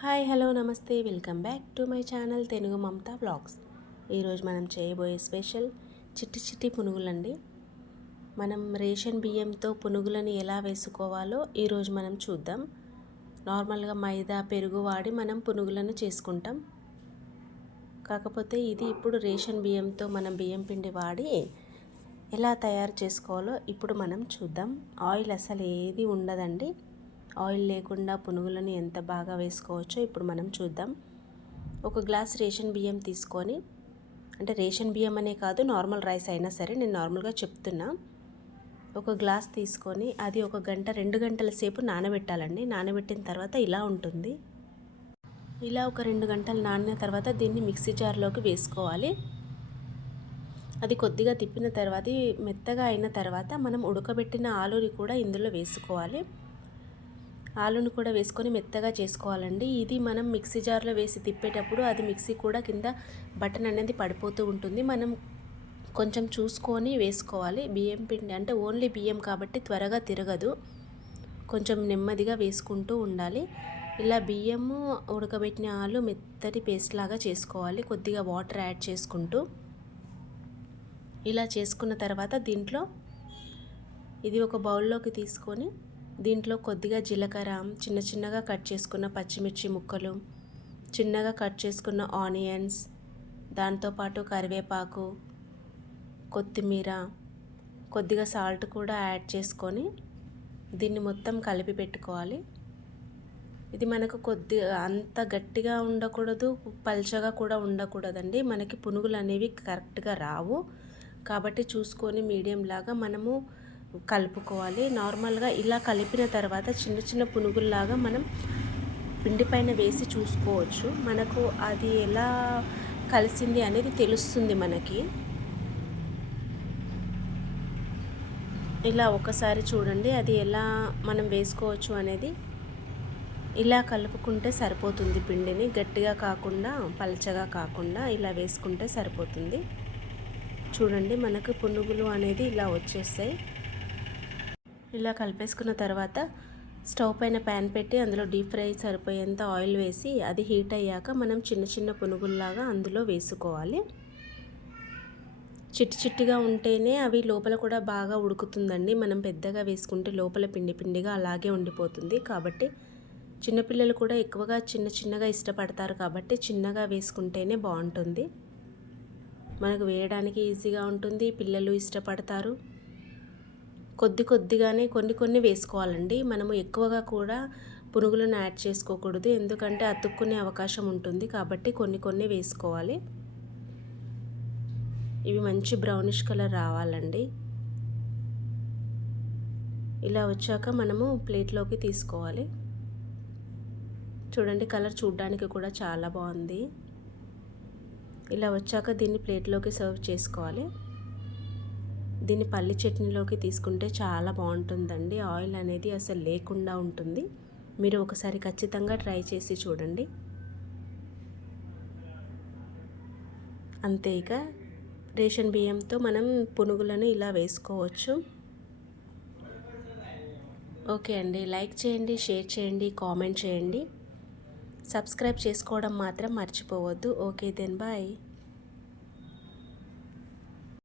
Hi hello నమస్తే. Welcome back to my channel Telugu Mamatha vlogs ఈరోజు మనం చేయబోయే స్పెషల్ చిట్టి చిట్టి పునుగులండి. మనం రేషన్ బియ్యంతో పునుగులను ఎలా వేసుకోవాలో ఈరోజు మనం చూద్దాం. నార్మల్గా మైదా పెరుగు వాడి మనం పునుగులను చేసుకుంటాం. కాకపోతే ఇది ఇప్పుడు రేషన్ బియ్యంతో మనం బియ్యం పిండి వాడి ఎలా తయారు చేసుకోవాలో ఇప్పుడు మనం చూద్దాం. ఆయిల్ అసలు ఏది ఉండదండి. ఆయిల్ లేకుండా పునుగులను ఎంత బాగా వేసుకోవచ్చో ఇప్పుడు మనం చూద్దాం. ఒక గ్లాస్ రేషన్ బియ్యం తీసుకొని అంటే రేషన్ బియ్యం అనే కాదు నార్మల్ రైస్ అయినా సరే నేను నార్మల్గా చెప్తున్నా. ఒక గ్లాస్ తీసుకొని అది ఒక గంట రెండు గంటల సేపు నానబెట్టాలండి. నానబెట్టిన తర్వాత ఇలా ఉంటుంది. ఇలా ఒక రెండు గంటలు నానిన తర్వాత దీన్ని మిక్సీ జార్లోకి వేసుకోవాలి. అది కొద్దిగా తిప్పిన తర్వాత మెత్తగా అయిన తర్వాత మనం ఉడకబెట్టిన ఆలుని కూడా ఇందులో వేసుకోవాలి. ఆలును కూడా వేసుకొని మెత్తగా చేసుకోవాలండి. ఇది మనం మిక్సీ జార్లో వేసి తిప్పేటప్పుడు అది మిక్సీ కూడా కింద బటన్ అనేది పడిపోతూ ఉంటుంది. మనం కొంచెం చూసుకొని వేసుకోవాలి. బియ్యం పిండి అంటే ఓన్లీ బియ్యం కాబట్టి త్వరగా తిరగదు. కొంచెం నెమ్మదిగా వేసుకుంటూ ఉండాలి. ఇలా బియ్యము ఉడకబెట్టిన ఆలు మెత్తటి పేస్ట్ లాగా చేసుకోవాలి. కొద్దిగా వాటర్ యాడ్ చేసుకుంటూ. ఇలా చేసుకున్న తర్వాత దీంట్లో ఇది ఒక బౌల్లోకి తీసుకొని దీంట్లో కొద్దిగా జీలకర్ర చిన్న చిన్నగా కట్ చేసుకున్న పచ్చిమిర్చి ముక్కలు చిన్నగా కట్ చేసుకున్న ఆనియన్స్ దాంతోపాటు కరివేపాకు కొత్తిమీర కొద్దిగా సాల్ట్ కూడా యాడ్ చేసుకొని దీన్ని మొత్తం కలిపి పెట్టుకోవాలి. ఇది మనకు కొద్దిగా అంత గట్టిగా ఉండకూడదు పల్చగా కూడా ఉండకూడదండి. మనకి పునుగులు అనేవి కరెక్ట్గా రావు. కాబట్టి చూసుకొని మీడియం లాగా మనము కలుపుకోవాలి. నార్మల్గా ఇలా కలిపిన తర్వాత చిన్న చిన్న పునుగుల్లాగా మనం పిండి పైన వేసి చూసుకోవచ్చు. మనకు అది ఎలా కలిసింది అనేది తెలుస్తుంది మనకి. ఇలా ఒకసారి చూడండి అది ఎలా మనం వేసుకోవచ్చు అనేది. ఇలా కలుపుకుంటే సరిపోతుంది పిండిని. గట్టిగా కాకుండా పలచగా కాకుండా ఇలా వేసుకుంటే సరిపోతుంది. చూడండి మనకు పునుగులు అనేది ఇలా వచ్చేస్తాయి ఇలా కలిపేసుకున్న తర్వాత స్టవ్ పైన ప్యాన్ పెట్టి అందులో డీప్ ఫ్రై సరిపోయేంత ఆయిల్ వేసి అది హీట్ అయ్యాక మనం చిన్న చిన్న పునుగుల్లాగా అందులో వేసుకోవాలి. చిట్టి చిట్టిగా ఉంటేనే అవి లోపల కూడా బాగా ఉడుకుతుందండి. మనం పెద్దగా వేసుకుంటే లోపల పిండి పిండిగా అలాగే ఉండిపోతుంది. కాబట్టి చిన్నపిల్లలు కూడా ఎక్కువగా చిన్న చిన్నగా ఇష్టపడతారు కాబట్టి చిన్నగా వేసుకుంటేనే బాగుంటుంది. మనకు వేయడానికి ఈజీగా ఉంటుంది. పిల్లలు ఇష్టపడతారు. కొద్ది కొద్దిగానే కొన్ని కొన్ని వేసుకోవాలండి. మనము ఎక్కువగా కూడా పునుగులను యాడ్ చేసుకోకూడదు. ఎందుకంటే అతుక్కునే అవకాశం ఉంటుంది. కాబట్టి కొన్ని కొన్ని వేసుకోవాలి. ఇవి మంచి బ్రౌనిష్ కలర్ రావాలండి. ఇలా వచ్చాక మనము ప్లేట్లోకి తీసుకోవాలి. చూడండి కలర్ చూడడానికి కూడా చాలా బాగుంది. ఇలా వచ్చాక దీన్ని ప్లేట్లోకి సర్వ్ చేసుకోవాలి. దీన్ని పల్లి చట్నీలోకి తీసుకుంటే చాలా బాగుంటుందండి. ఆయిల్ అనేది అసలు లేకుండా ఉంటుంది. మీరు ఒకసారి ఖచ్చితంగా ట్రై చేసి చూడండి. అంతే ఇక రేషన్ బియ్యంతో మనం పునుగులను ఇలా వేసుకోవచ్చు. ఓకే అండి. లైక్ చేయండి షేర్ చేయండి కామెంట్ చేయండి. సబ్స్క్రైబ్ చేసుకోవడం మాత్రం మర్చిపోవద్దు. Okay then bye.